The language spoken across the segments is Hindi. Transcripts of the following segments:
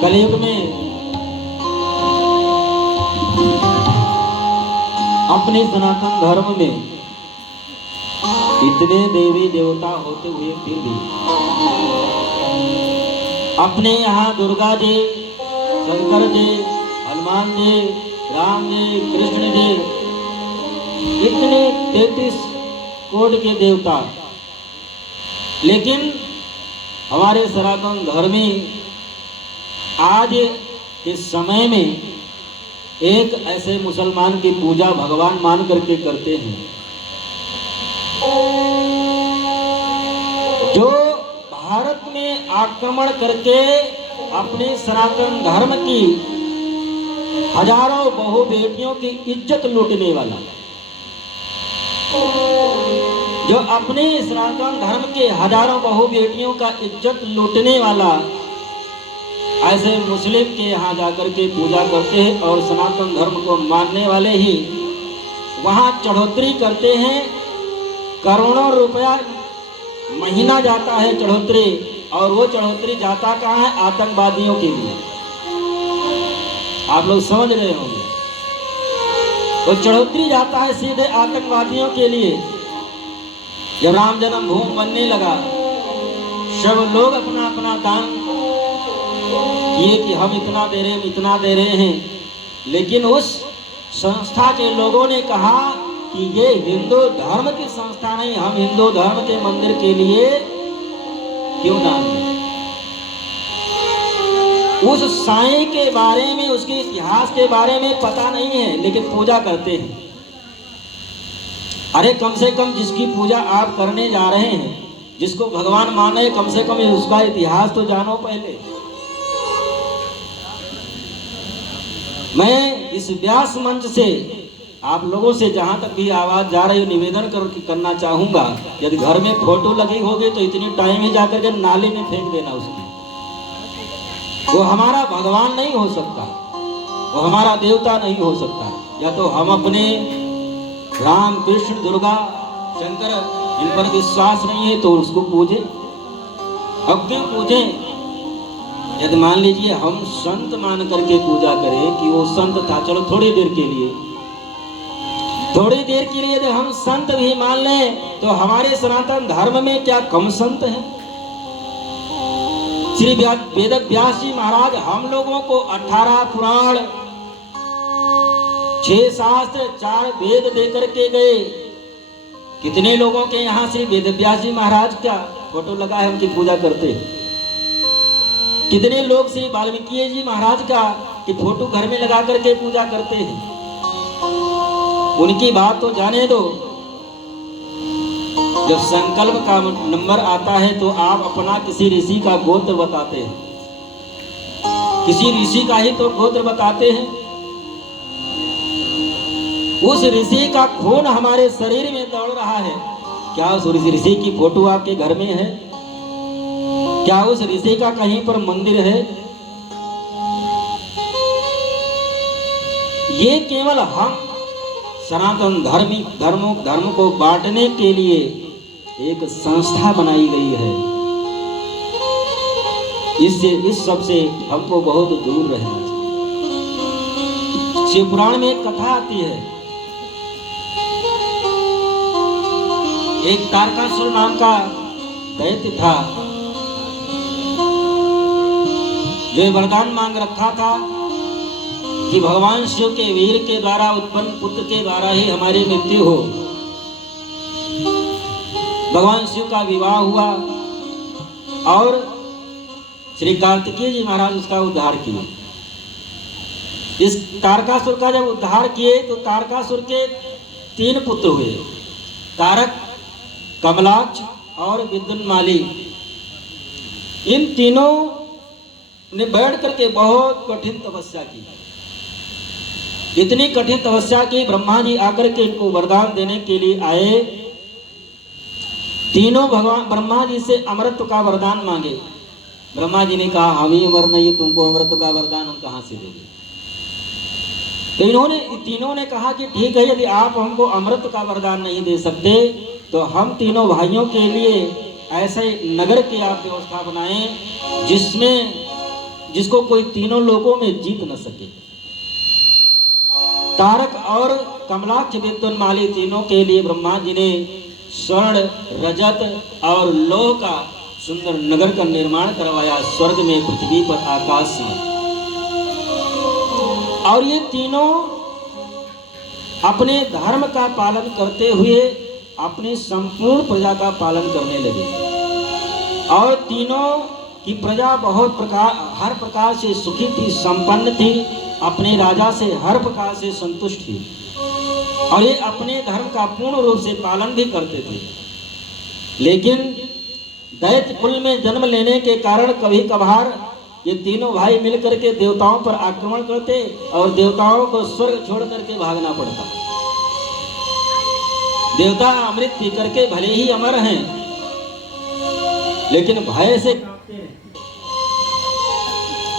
कलयुग में अपने सनातन धर्म में इतने देवी देवता होते हुए फिर भी अपने यहाँ दुर्गा जी, शंकर जी, हनुमान जी, राम जी, कृष्ण जी, इतने 33 कोटि के देवता, लेकिन हमारे सनातन धर्मी आज के समय में एक ऐसे मुसलमान की पूजा भगवान मान करके करते हैं जो भारत में आक्रमण करके अपने सनातन धर्म की हजारों बहु बेटियों की इज्जत लूटने वाला, जो अपने सनातन धर्म के हजारों बहु बेटियों का इज्जत लूटने वाला ऐसे मुस्लिम के यहाँ जाकर के पूजा करते हैं और सनातन धर्म को मानने वाले ही वहाँ चढ़ोतरी करते हैं। करोड़ों रुपया महीना जाता है चढ़ोतरी, और वो चढ़ोतरी जाता कहाँ है? आतंकवादियों के लिए। आप लोग समझ रहे होंगे, वो चढ़ोतरी जाता है सीधे आतंकवादियों के लिए। जब राम जन्मभूमि बनने लगा, सब लोग अपना अपना दान ये कि हम इतना दे रहे हैं, लेकिन उस संस्था के लोगों ने कहा कि ये हिंदू धर्म की संस्था नहीं, हम हिंदू धर्म के मंदिर के लिए क्यों दान दें? उस साईं के बारे में, उसके इतिहास के बारे में पता नहीं है, लेकिन पूजा करते हैं। अरे कम से कम जिसकी पूजा आप करने जा रहे हैं, जिसको भगवान माने, कम से कम उसका इतिहास तो जानो पहले। मैं इस व्यास मंच से आप लोगों से जहां तक भी आवाज जा रही है निवेदन करना चाहूंगा, यदि घर में फोटो लगी होगी तो इतनी टाइम ही जाकर के नाले में फेंक देना उसकी। वो हमारा भगवान नहीं हो सकता, वो हमारा देवता नहीं हो सकता। या तो हम अपने राम, कृष्ण, दुर्गा, शंकर, इन पर विश्वास नहीं है तो उसको पूजे। अब क्यों पूजे? यदि मान लीजिए हम संत मान करके पूजा करें कि वो संत था, चलो थोड़ी देर के लिए यदि हम संत भी मान लें, तो हमारे सनातन धर्म में क्या कम संत हैं? श्री वेद व्यास जी महाराज हम लोगों को 18 पुराण, 6 शास्त्र, 4 वेद देकर के गए। कितने लोगों के यहाँ श्री वेद व्यास जी महाराज का फोटो लगा है, उनकी पूजा करते हैं। कितने लोग श्री वाल्मीकि जी महाराज का कि फोटो घर में लगा करके पूजा करते हैं। उनकी बात तो जाने दो, जब संकल्प का नंबर आता है तो आप अपना किसी ऋषि का गोत्र बताते हैं, किसी ऋषि का ही तो गोत्र बताते हैं। उस ऋषि का खून हमारे शरीर में दौड़ रहा है, क्या उस ऋषि की फोटो आपके घर में है? क्या उस ऋषि का कहीं पर मंदिर है? ये केवल हम सनातन धर्म को बांटने के लिए एक संस्था बनाई गई है। इस सब से हमको बहुत दूर रहना चाहिए। शिव पुराण में एक कथा आती है, एक तारकासुर नाम का दैत्य था, जो वरदान मांग रखा था कि भगवान शिव के वीर के द्वारा उत्पन्न पुत्र के द्वारा ही हमारी मृत्यु हो। भगवान शिव का विवाह हुआ और श्री कार्तिकेय जी महाराज उसका उद्धार किए। इस तारकासुर का जब उद्धार किए तो तारकासुर के 3 पुत्र हुए, तारक, कमलाक्ष और विद्युन्माली। इन तीनों ने बैठ करके बहुत कठिन तपस्या की। इतनी कठिन तपस्या की, ब्रह्मा जी आकर के इनको वरदान देने के लिए आए। तीनों भगवान ब्रह्मा जी से अमृत का वरदान मांगे। ब्रह्मा जी ने कहा हम ही अमर नहीं, तुमको अमृत का वरदान हम कहां से देंगे? तो तीनों ने कहा कि ठीक है, यदि आप हमको अमृत का वरदान नहीं दे सकते तो हम तीनों भाइयों के लिए ऐसे नगर की आप व्यवस्था बनाएं जिसमें जिसको कोई तीनों लोगों में जीत न सके। तारक और कमलाक्ष विद्युन्माली तीनों के लिए ब्रह्मा जी ने स्वर्ण, रजत और लोह का सुंदर नगर का निर्माण करवाया, स्वर्ग में, पृथ्वी पर, आकाश में। और ये तीनों अपने धर्म का पालन करते हुए अपनी संपूर्ण प्रजा का पालन करने लगे। और तीनों की प्रजा हर प्रकार से सुखी थी, संपन्न थी, अपने राजा से हर प्रकार से संतुष्ट थी, और ये अपने धर्म का पूर्ण रूप से पालन भी करते थे। लेकिन दैत्य कुल में जन्म लेने के कारण कभी कभार ये तीनों भाई मिलकर के देवताओं पर आक्रमण करते और देवताओं को स्वर्ग छोड़ करके भागना पड़ता। देवता अमृत पी करके भले ही अमर हैं, लेकिन भय से कांपते हैं।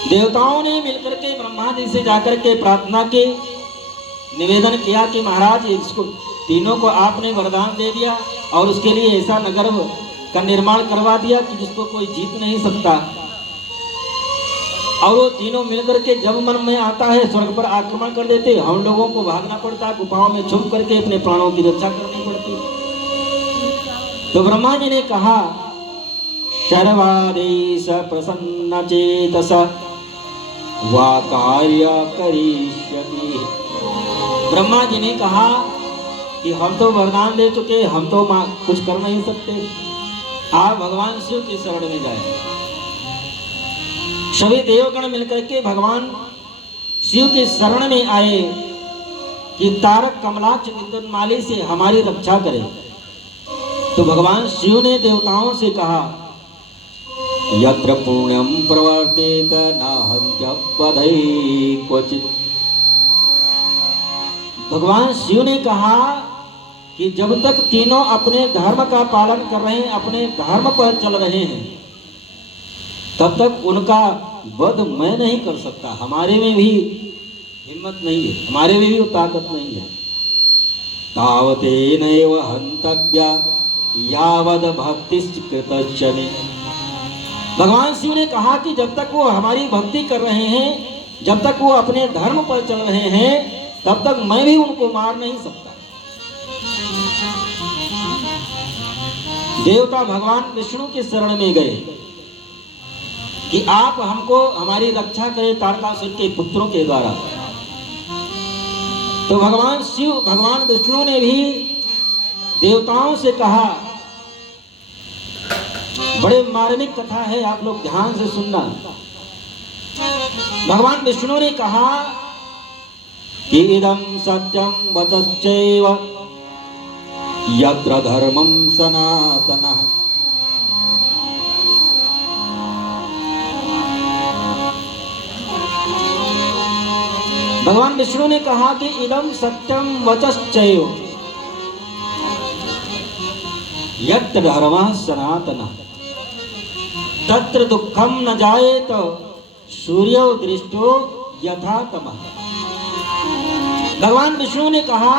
देवताओं ने मिलकर के ब्रह्मा जी से जाकर के प्रार्थना की, निवेदन किया कि महाराज इसको तीनों को आपने वरदान दे दिया और उसके लिए ऐसा नगर का निर्माण करवा दिया कि जिसको कोई जीत नहीं सकता। और वो तीनों मिलकर के जब मन में आता है स्वर्ग पर आक्रमण कर देते, हम लोगों को भागना पड़ता, गुफाओं में छुप करके अपने प्राणों की रक्षा करनी पड़ती। तो ब्रह्मा जी ने कहा, शर्वादेश प्रसन्न चेतस वा कार्य करिष्यति। ब्रह्मा जी ने कहा कि हम तो वरदान दे चुके, हम तो कुछ कर नहीं सकते, आप भगवान शिव की शरण में जाए। सभी देवगण मिलकर के भगवान शिव के शरण में आए कि तारक कमलाक्ष विद्युन्माली से हमारी रक्षा करे। तो भगवान शिव ने देवताओं से कहा, यत्र पुण्यम प्रवर्तेत नाहन्त्यपदै क्वचित्। भगवान शिव ने कहा कि जब तक तीनों अपने धर्म का पालन कर रहे हैं, अपने धर्म पर चल रहे हैं, तब तक उनका वध मैं नहीं कर सकता। हमारे में भी हिम्मत नहीं है, हमारे में भी ताकत नहीं है। तावतेनैव हन्तव्या यावद भक्तिश्च मे। भगवान शिव ने कहा कि जब तक वो हमारी भक्ति कर रहे हैं, जब तक वो अपने धर्म पर चल रहे हैं, तब तक मैं भी उनको मार नहीं सकता। देवता भगवान विष्णु के शरण में गए कि आप हमको हमारी रक्षा करें तारकासुर के पुत्रों के द्वारा। तो भगवान शिव, भगवान विष्णु ने भी देवताओं से कहा, बड़े मार्मिक कथा है, आप लोग ध्यान से सुनना। भगवान विष्णु ने कहा कि इदं सत्यं वचश्चैव यत्र धर्मं सनातनः। भगवान विष्णु ने कहा कि इदं सत्यं वचश्चैव यत्र धर्मः सनातनः तत्र दुःखं न जायेत सूर्यो दृष्टो यथा तमः। भगवान विष्णु ने कहा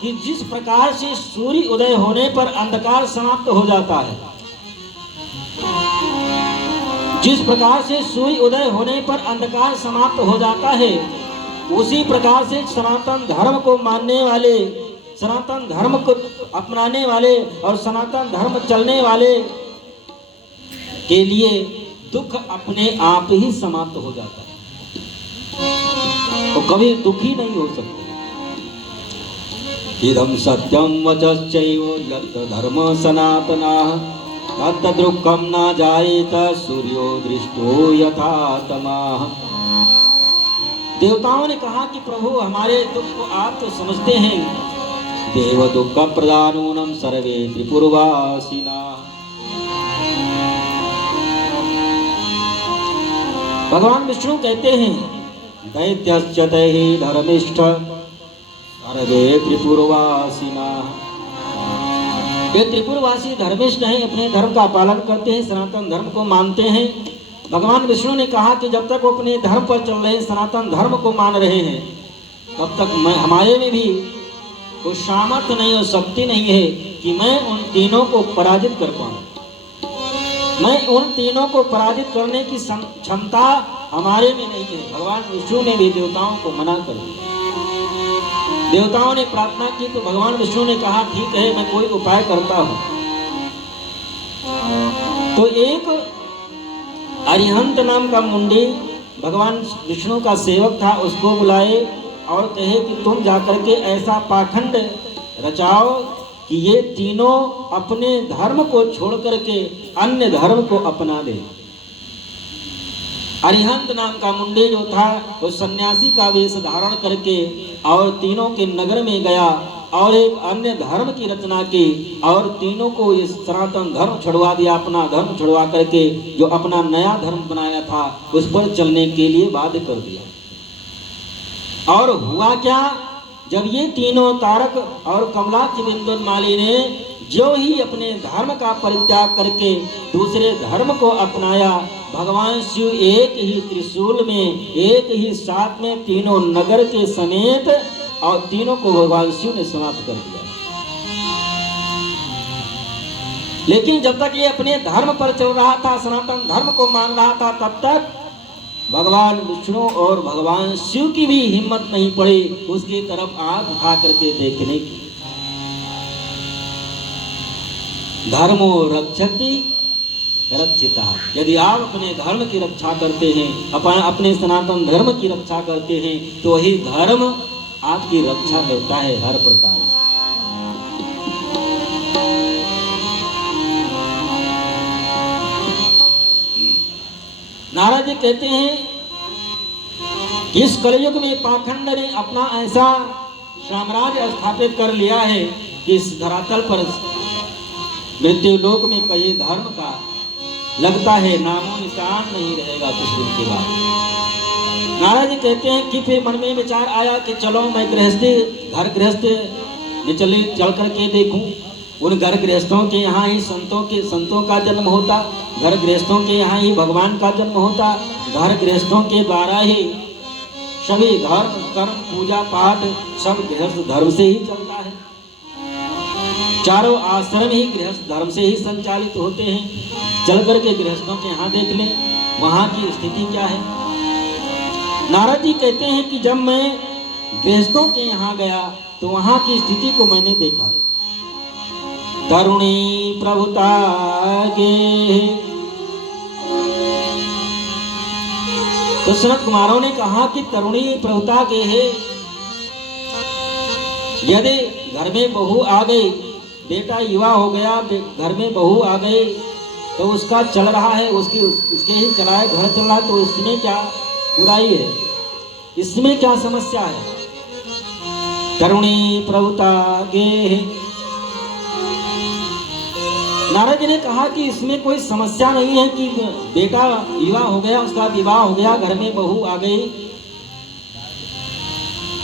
कि जिस प्रकार से सूर्य उदय होने पर अंधकार समाप्त हो जाता है, जिस प्रकार से सूर्य उदय होने पर अंधकार समाप्त हो जाता है, उसी प्रकार से सनातन धर्म को मानने वाले, सनातन धर्म को अपनाने वाले और सनातन धर्म चलने वाले के लिए दुख अपने आप ही समाप्त हो जाता है, तो कभी दुखी नहीं हो सकते। इदं सत्यं वचश्चैव यत्र धर्म सनातनः तत्र दुःखं न जायेत सूर्यो दृष्टो यथा तमः। देवताओं ने कहा कि प्रभु हमारे दुख को आप तो समझते हैं। देव दुःख प्रदानूनं सर्वे त्रिपुरवासिना। भगवान विष्णु कहते हैं, दैत्यश्च तैहि धर्मिष्ठ सर्वे त्रिपुरवासिना। ये त्रिपुरवासी धर्मिष्ठ हैं, अपने धर्म का पालन करते हैं, सनातन धर्म को मानते हैं। भगवान विष्णु ने कहा कि जब तक वो अपने धर्म पर चल रहे हैं, सनातन धर्म को मान रहे हैं, तब तक हमारे में भी कोई सामर्थ्य नहीं और शक्ति नहीं है कि मैं उन तीनों को पराजित कर पाऊं। मैं उन तीनों को पराजित करने की क्षमता हमारे में नहीं है। भगवान विष्णु ने भी देवताओं को मना कर दिया। देवताओं ने प्रार्थना की तो भगवान विष्णु ने कहा ठीक है, मैं कोई उपाय करता हूं। तो एक अरिहंत नाम का मुंडी भगवान विष्णु का सेवक था, उसको बुलाए और कहे कि तुम जाकर के ऐसा पाखंड रचाओ कि ये तीनों अपने धर्म को छोड़ करके अन्य धर्म को अपना दे। अरिहंत नाम का मुंडे जो था वो सन्यासी का वेश धारण करके और तीनों के नगर में गया और एक अन्य धर्म की रचना की और तीनों को ये सनातन धर्म छुड़वा दिया। अपना धर्म छुड़वा करके जो अपना नया धर्म बनाया था उस पर चलने के लिए बाध्य कर दिया। और हुआ क्या, जब ये तीनों तारक और कमलाक्ष बिंदुमाली ने जो ही अपने धर्म का परित्याग करके दूसरे धर्म को अपनाया, भगवान शिव एक ही त्रिशूल में एक ही साथ में तीनों नगर के समेत और तीनों को भगवान शिव ने समाप्त कर दिया। लेकिन जब तक ये अपने धर्म पर चल रहा था, सनातन धर्म को मान रहा था, तब तक भगवान विष्णु और भगवान शिव की भी हिम्मत नहीं पड़ी उसकी तरफ आंख उठा करके देखने की। धर्मो रक्षति रक्षिता। यदि आप अपने धर्म की रक्षा करते हैं, अपने सनातन धर्म की रक्षा करते हैं, तो वही धर्म आपकी रक्षा करता है हर प्रकार। नारद जी कहते हैं कि इस कलयुग में पाखंड ने अपना ऐसा साम्राज्य स्थापित कर लिया है कि इस धरातल पर मृत्यु लोक में कई धर्म का लगता है नामो निशान नहीं रहेगा कुछ दिन के बाद। नारद जी कहते हैं कि फिर मन में विचार आया कि चलो मैं घर गृहस्थ में चल करके देखूं। उन घर गृहस्थों के यहाँ ही संतों का जन्म होता, घर गृहस्थों के यहाँ ही भगवान का जन्म होता, घर गृहस्थों के द्वारा ही सभी धर्म कर्म पूजा पाठ सब गृहस्थ धर्म से ही चलता है। चारों आश्रम ही गृहस्थ धर्म से ही संचालित होते हैं। चल करके गृहस्थों के यहाँ देख लें वहाँ की स्थिति क्या है। नारद जी कहते हैं कि जब मैं गृहस्थों के यहाँ गया तो वहाँ की स्थिति को मैंने देखा। तरुणी प्रभुता गे, तो सनत कुमारों ने कहा कि तरुणी प्रभुता गे है। यदि घर में बहू आ गई, बेटा युवा हो गया, घर में बहू आ गई तो उसका चल रहा है, उसके ही चलाए घर चल रहा है, तो इसमें क्या बुराई है, इसमें क्या समस्या है। तरुणी प्रभुता गे। नारद जी ने कहा कि इसमें कोई समस्या नहीं है कि बेटा युवा हो गया, उसका विवाह हो गया, घर में बहू आ गई,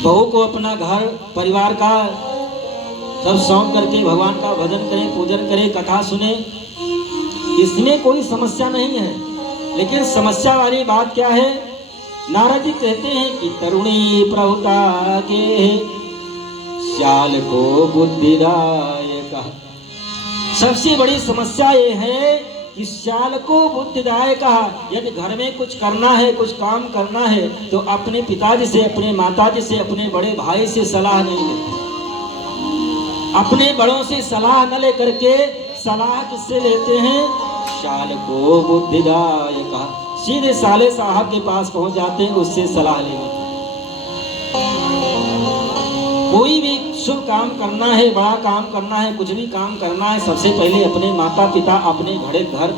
बहू को अपना घर परिवार का सब सौंप करके भगवान का भजन करे, पूजन करे, कथा सुने, इसमें कोई समस्या नहीं है। लेकिन समस्या वाली बात क्या है, नारद जी कहते हैं कि तरुणी प्रभुता के श्याल को बुद्धिदायक। सबसे बड़ी समस्या ये है कि श्याल को बुद्धिदायक कहा। यदि घर में कुछ करना है, कुछ काम करना है, तो अपने पिताजी से, अपने माताजी से, अपने बड़े भाई से सलाह नहीं लेते। अपने बड़ों से सलाह न लेकर के सलाह किससे लेते हैं, श्याल को बुद्धिदायक कहा। सीधे साले साहब के पास पहुंच जाते हैं, उससे सलाह लेते। कोई भी शुभ काम करना है, बड़ा काम करना है, कुछ भी काम करना है, सबसे पहले अपने माता पिता, अपने बड़े घर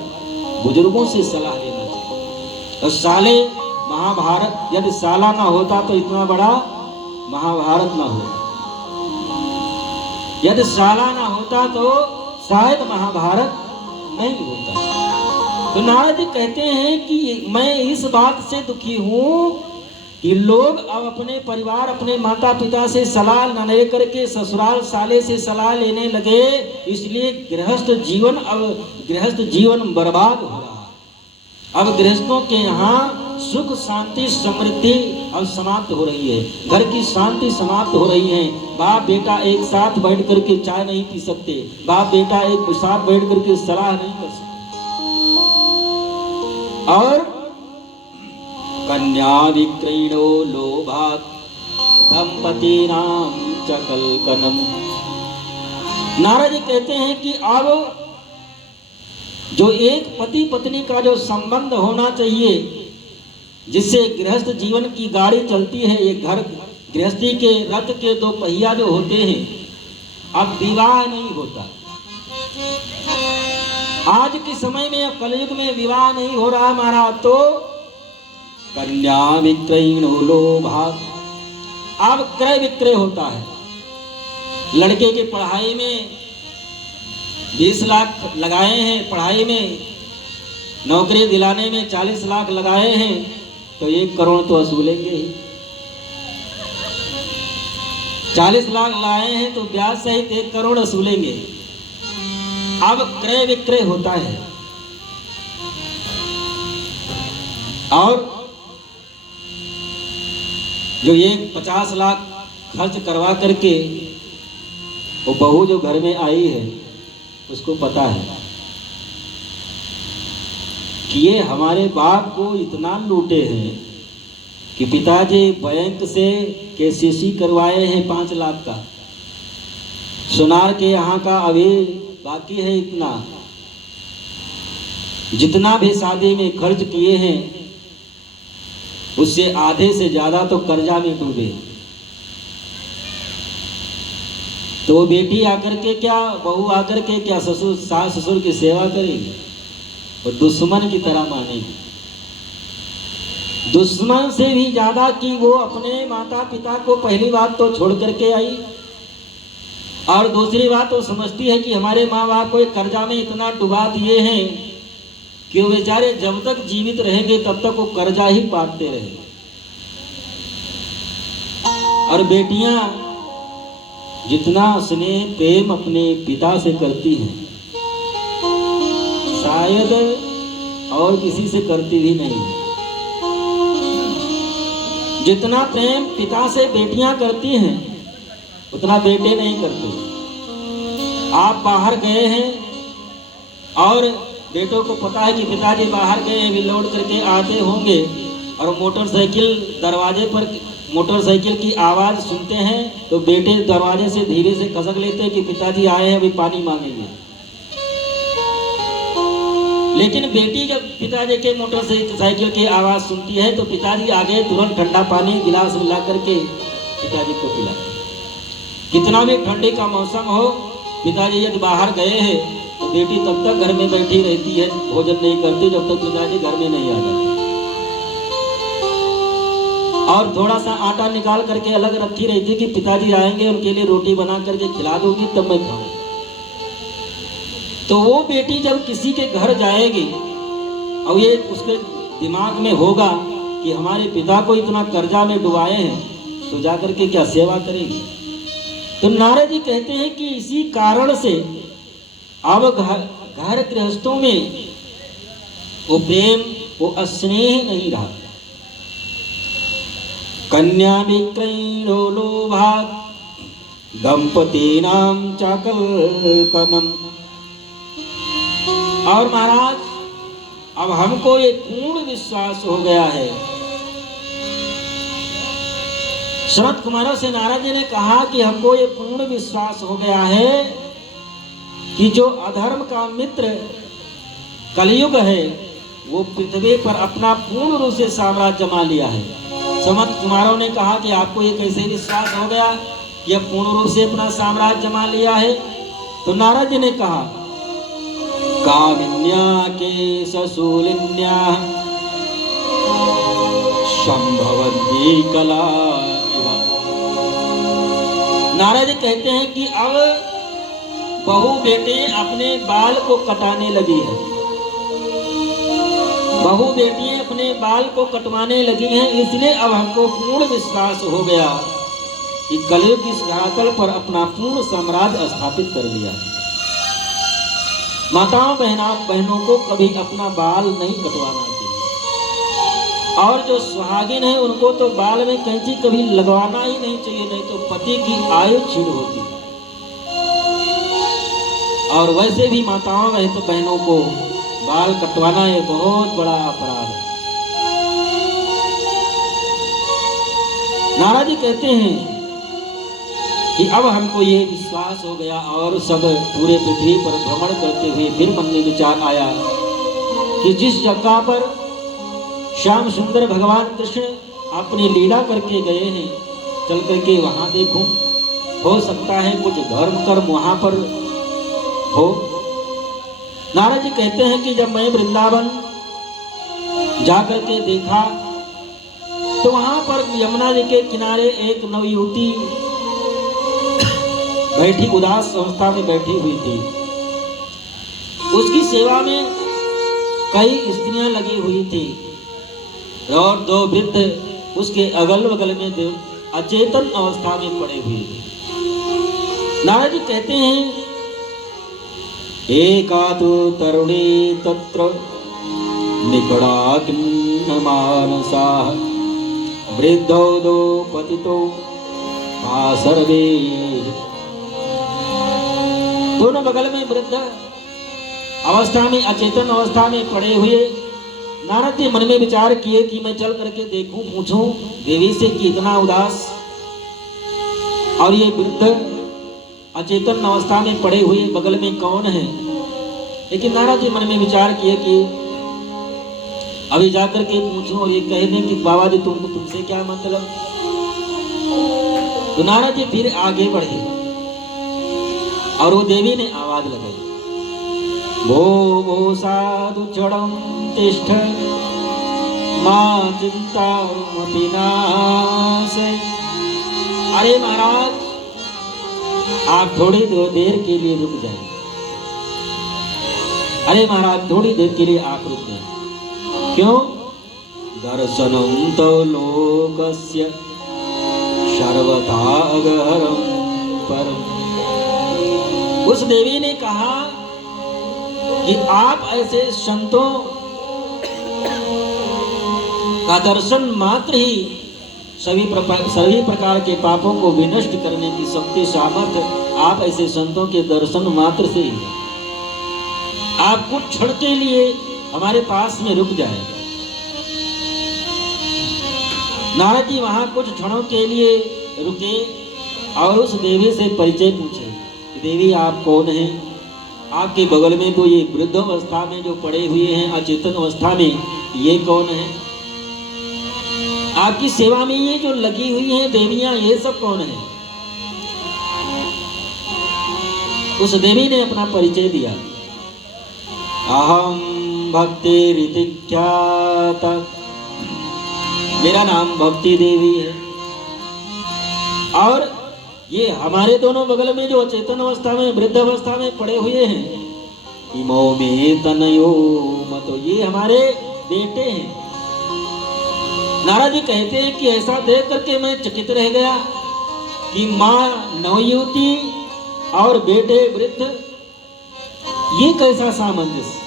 बुजुर्गों से सलाह लेना चाहिए। और साले महाभारत, यदि साला ना होता तो इतना बड़ा महाभारत ना होता, यदि साला ना होता तो शायद महाभारत नहीं होता। तो नारद जी कहते हैं कि मैं इस बात से दुखी हूं कि लोग अब अपने परिवार, अपने माता पिता से सलाह न ले करके ससुराल साले से सलाह लेने लगे, इसलिए गृहस्थ जीवन बर्बाद हो रहा। अब गृहस्थों के यहाँ सुख शांति समृद्धि अब समाप्त हो रही है, घर की शांति समाप्त हो रही है। बाप बेटा एक साथ बैठ करके चाय नहीं पी सकते, बाप बेटा एक साथ बैठ करके सलाह नहीं कर सकते। और कन्या विक्रयणो लोभात् दंपतीनां च कलकनम। नारद जी कहते हैं कि अब जो एक पति पत्नी का जो संबंध होना चाहिए, जिससे गृहस्थ जीवन की गाड़ी चलती है, ये घर गृहस्थी के रथ के दो पहिया जो होते हैं, अब विवाह नहीं होता। आज के समय में, अब कलयुग में विवाह नहीं हो रहा महाराज, तो कन्या विक्रयणो लोभात्, अब क्रय विक्रय होता है। लड़के की पढ़ाई में 20 लाख लगाए हैं, पढ़ाई में नौकरी दिलाने में 40 लाख लगाए हैं, तो 1 करोड़ तो वसूलेंगे ही। 40 लाख लगाए हैं तो ब्याज सहित 1 करोड़ वसूलेंगे। अब क्रय विक्रय होता है। और जो ये 50 लाख खर्च करवा करके वो बहू जो घर में आई है, उसको पता है कि ये हमारे बाप को इतना लूटे हैं कि पिताजी बैंक से केसीसी करवाए हैं 5 लाख का, सोनार के यहाँ का अभी बाकी है इतना, जितना भी शादी में खर्च किए हैं उससे आधे से ज्यादा तो कर्जा में डूबे। तो बेटी आकर के क्या, बहू आकर के क्या ससुर सास ससुर की सेवा करेगी, और दुश्मन की तरह मानेगी। दुश्मन से भी ज्यादा कि वो अपने माता पिता को पहली बात तो छोड़ करके आई, और दूसरी बात वो समझती है कि हमारे माँ बाप को कर्जा में इतना डुबा दिए हैं कि वो बेचारे जब तक जीवित रहेंगे तब तक वो कर्जा ही पाटते रहे। और बेटियां जितना स्नेह प्रेम अपने पिता से करती हैं, शायद और किसी से करती भी नहीं है। जितना प्रेम पिता से बेटियां करती हैं उतना बेटे नहीं करते। आप बाहर गए हैं और बेटों को पता है कि पिताजी बाहर गए हैं, भी लौट करके आते होंगे, और मोटरसाइकिल दरवाजे पर मोटरसाइकिल की आवाज़ सुनते हैं तो बेटे दरवाजे से धीरे से खसक लेते हैं कि पिताजी आए हैं, अभी पानी मांगेंगे। लेकिन बेटी जब पिताजी के मोटरसाइकिल की आवाज़ सुनती है तो पिताजी आगे तुरंत ठंडा पानी गिलास मिला करके पिताजी को पिलाते। कितना भी ठंडी का मौसम हो, पिताजी यदि बाहर गए हैं तो बेटी तब तक घर में बैठी रहती है, भोजन नहीं करती जब तक पिताजी घर में नहीं आ जाते। और थोड़ा सा आटा निकाल करके अलग रखी रहती कि पिताजी आएंगे, उनके लिए रोटी बना करके खिला दूंगी तब मैं खाऊं। तो वो बेटी जब किसी के घर जाएगी और ये उसके दिमाग में होगा कि हमारे पिता को इतना कर्जा में डुबाए हैं, तो जाकर के क्या सेवा करेगी। तो नारद जी कहते हैं कि इसी कारण से अब घर गृहस्थों में वो प्रेम, वो स्नेह नहीं रहा। कन्या विक्रयणो लोभात् दंपतीनां च कलकनम। और महाराज अब हमको ये पूर्ण विश्वास हो गया है। शरद कुमारों से नारद जी ने कहा कि हमको ये पूर्ण विश्वास हो गया है कि जो अधर्म का मित्र कलयुग है वो पृथ्वी पर अपना पूर्ण रूप से साम्राज्य जमा लिया है। समत कुमारों ने कहा कि आपको ये कैसे विश्वास हो गया कि अब पूर्ण रूप से अपना साम्राज्य जमा लिया है। तो नारद जी ने कहा, कामिन्या के ससूलिन्या संभवन्ति कला। नारद जी कहते हैं कि अब बहू बेटे अपने बाल को कटाने लगी है, बहू बेटियां अपने बाल को कटवाने लगी हैं। इसलिए अब हमको पूर्ण विश्वास हो गया कि कलयुग इस धरातल पर अपना पूर्ण साम्राज्य स्थापित कर लिया। माताओं बहनों को कभी अपना बाल नहीं कटवाना चाहिए, और जो सुहागिन है उनको तो बाल में कैंची कभी लगवाना ही नहीं चाहिए, नहीं तो पति की आयु छीन होती है। और वैसे भी माताओं बहनों को बाल कटवाना ये बहुत बड़ा अपराध है। नारद जी कहते हैं कि अब हमको ये विश्वास हो गया और सब पूरे पृथ्वी पर भ्रमण करते हुए फिर मन में विचार आया कि जिस जगह पर श्याम सुंदर भगवान कृष्ण अपनी लीला करके गए हैं, चल करके वहां देखूं, हो सकता है कुछ धर्म कर्म वहां पर हो। नारद जी कहते हैं कि जब मैं वृंदावन जाकर के देखा तो वहां पर यमुना जी के किनारे एक नवयुवती बैठी, उदास अवस्था में बैठी हुई थी। उसकी सेवा में कई स्त्रियां लगी हुई थी और दो वृद्ध उसके अगल बगल में अचेतन अवस्था में पड़े हुए थे। नारद जी कहते हैं एका तो तरुणी तत्र निकड़ा मानसा वृद्धो दो पतितो सर्वे। दोनों बगल में वृद्ध अवस्था में, अचेतन अवस्था में पड़े हुए नारद जी मन में विचार किए कि मैं चल करके देखूं, पूछूं देवी से कि इतना उदास और ये वृद्ध अचेतन अवस्था में पड़े हुए बगल में कौन है। लेकिन नारद जी मन में विचार किए कि अभी जाकर के पूछूं और ये कह दें कि बाबा जी तुमसे क्या मतलब। तो नारद जी फिर आगे बढ़े और वो देवी ने आवाज लगाई, भो साधु चढ़म तिष्ठ मां चिंता नाशय। अरे महाराज आप थोड़ी देर के लिए रुक जाए। अरे महाराज थोड़ी देर के लिए आप रुक जाए। क्यों? दर्शनम तो लोकस्य सर्वथा गहरम परम। उस देवी ने कहा कि आप ऐसे संतों का दर्शन मात्र ही सभी प्रकार के पापों को विनष्ट करने की शक्ति सामर्थ्य आप ऐसे संतों के दर्शन मात्र से ही। आप कुछ क्षण के लिए हमारे पास में रुक जाए। नारद जी वहां कुछ क्षणों के लिए रुके और उस देवी से परिचय पूछे, देवी आप कौन हैं? आपके बगल में तो ये वृद्ध अवस्था में जो पड़े हुए हैं अचेतन अवस्था में, ये कौन है? आपकी सेवा में ये जो लगी हुई हैं देवियां, ये सब कौन है? उस देवी ने अपना परिचय दिया, अहम भक्ति ऋतिख्यात, मेरा नाम भक्ति देवी है। और ये हमारे दोनों बगल में जो अचेतन अवस्था में वृद्ध अवस्था में पड़े हुए हैं, इमो में तनयो मतो, ये हमारे बेटे हैं। नारद जी कहते हैं कि ऐसा देख करके मैं चकित रह गया कि माँ नवयुवती और बेटे वृद्ध, ये कैसा सामंजस्य।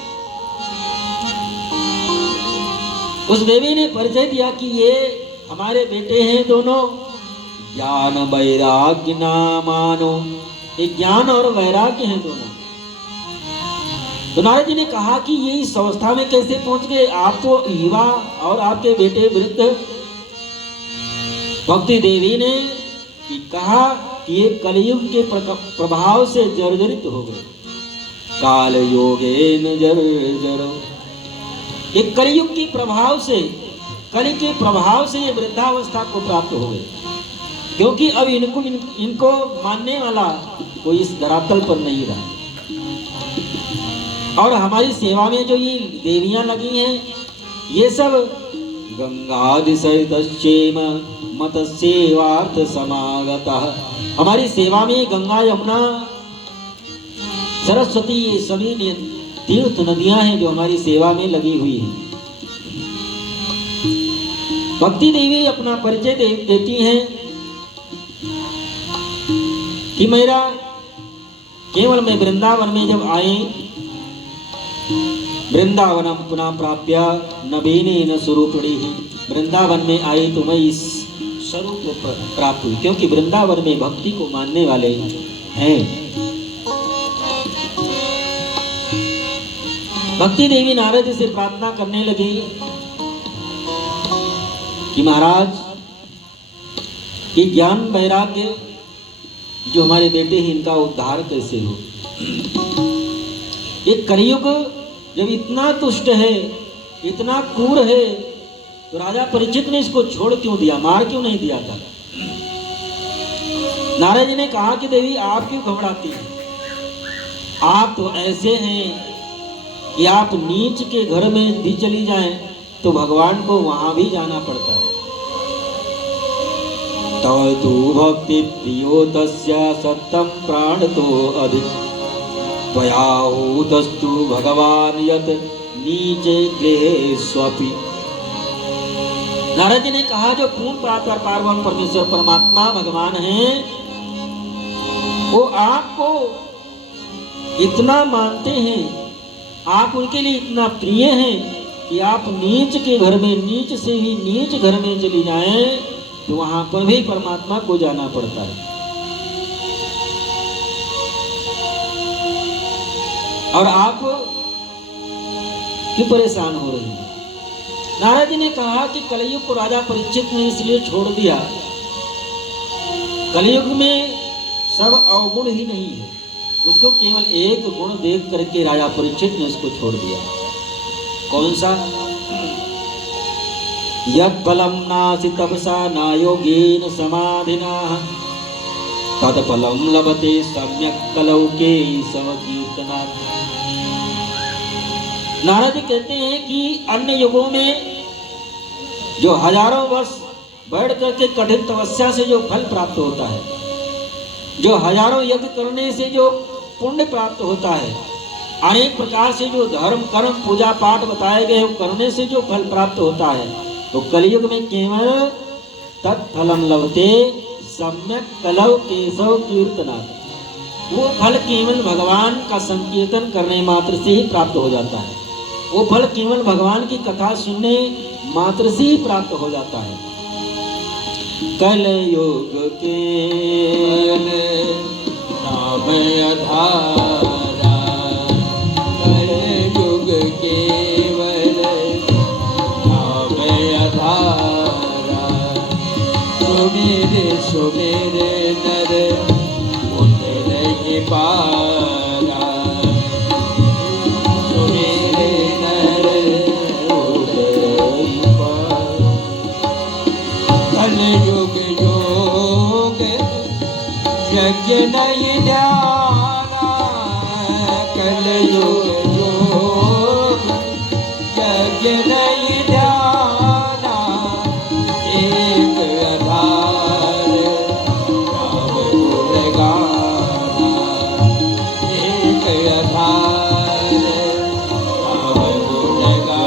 उस देवी ने परिचय दिया कि ये हमारे बेटे हैं दोनों, ज्ञान वैराग्य नामानो, ये ज्ञान और वैराग्य हैं दोनों। तो नारद जी ने कहा कि ये इस अवस्था में कैसे पहुंच गए? आप तो युवा और आपके बेटे वृद्ध। भक्ति देवी ने कहा कि ये कलयुग के प्रभाव से जर्जरित हो गए। काल योगेन जर्जरो, ये कलयुग के प्रभाव से, कलि के प्रभाव से ये वृद्धावस्था को प्राप्त हो गए, क्योंकि अब इनको मानने वाला कोई इस धरातल पर नहीं रहा। और हमारी सेवा में जो ये देवियां लगी हैं, ये सब गंगादि सहितश्चेम मतसेवार्थ समागतः, हमारी सेवा में गंगा यमुना सरस्वती ये सभी तीर्थ नदियां हैं जो हमारी सेवा में लगी हुई हैं। भक्ति देवी अपना परिचय देती हैं कि मेरा केवल मैं वृंदावन में जब आए, वृंदावनम पुनः प्राप्य नवीन स्वरूपिणी, वृंदावन में आई तो मैं इस स्वरूप को प्राप्त हुई, क्योंकि वृंदावन में भक्ति को मानने वाले हैं। भक्ति देवी नारद जी से प्रार्थना करने लगी कि महाराज कि ज्ञान वैराग्य जो हमारे बेटे हैं इनका उद्धार कैसे हो। ये कलयुग जब इतना दुष्ट है, इतना क्रूर है, तो राजा परीक्षित ने इसको छोड़ क्यों दिया, मार क्यों नहीं दिया था। नारद जी ने कहा कि देवी आप क्यों घबराती हैं, आप तो ऐसे हैं कि आप नीच के घर में भी चली जाएं तो भगवान को वहां भी जाना पड़ता है। तव तु भक्ति प्रियो तस्य सत्यम प्राण तो अधिक त्वयाहूतस्तु भगवान यत नीचे गृहेष्वपि। नारद जी ने कहा जो पूर्ण परात्पर पार्वण परमेश्वर परमात्मा भगवान हैं, वो आपको इतना मानते हैं, आप उनके लिए इतना प्रिय हैं कि आप नीच के घर में, नीच से ही नीच घर में चली जाएं तो वहां पर भी परमात्मा को जाना पड़ता है। और आप क्यों परेशान हो रही हैं। नारद जी ने कहा कि कलयुग को राजा परीक्षित ने इसलिए छोड़ दिया, कलयुग में सब अवगुण ही नहीं है, उसको केवल एक गुण देख करके राजा परीक्षित ने उसको छोड़ दिया। कौन सा? यत् फलं नासि तपसा न योगेन समाधिना तत् फलं लभते सम्यक् कलौ केशव कीर्तनात्। नारद जी कहते हैं कि अन्य युगों में जो हजारों वर्ष बैठ करके कठिन तपस्या से जो फल प्राप्त होता है, जो हजारों यज्ञ करने से जो पुण्य प्राप्त होता है, अनेक प्रकार से जो धर्म कर्म पूजा पाठ बताए गए करने से जो फल प्राप्त होता है, तो कलयुग में केवल तत्फलम लभते सम्यक कलौ केशव कीर्तनात्। वो फल केवल भगवान का संकीर्तन करने मात्र से ही प्राप्त हो जाता है, वो फल केवल भगवान की कथा सुनने मात्र से ही प्राप्त हो जाता है। कलयुग के नाम आधारा, कलयुग केवल नाम आधारा, सुमेरे सुमेरे नर उतर नहीं पारा, सुमेरे नर उतर नहीं पारा। कलयुग योग यज्ञ नहीं ध्याना, कलयुग योग यज्ञ नहीं ध्याना, एक आधार राम गुण गाना, एक आधार राम गुण गाना।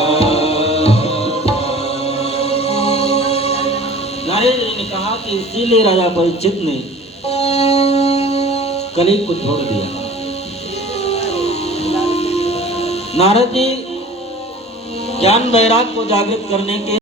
नारद जी ने कहा कि इसीलिए राजा परीक्षित ने कलयुग को छोड़ दिया। नारद जी ज्ञान वैराग को जागृत करने के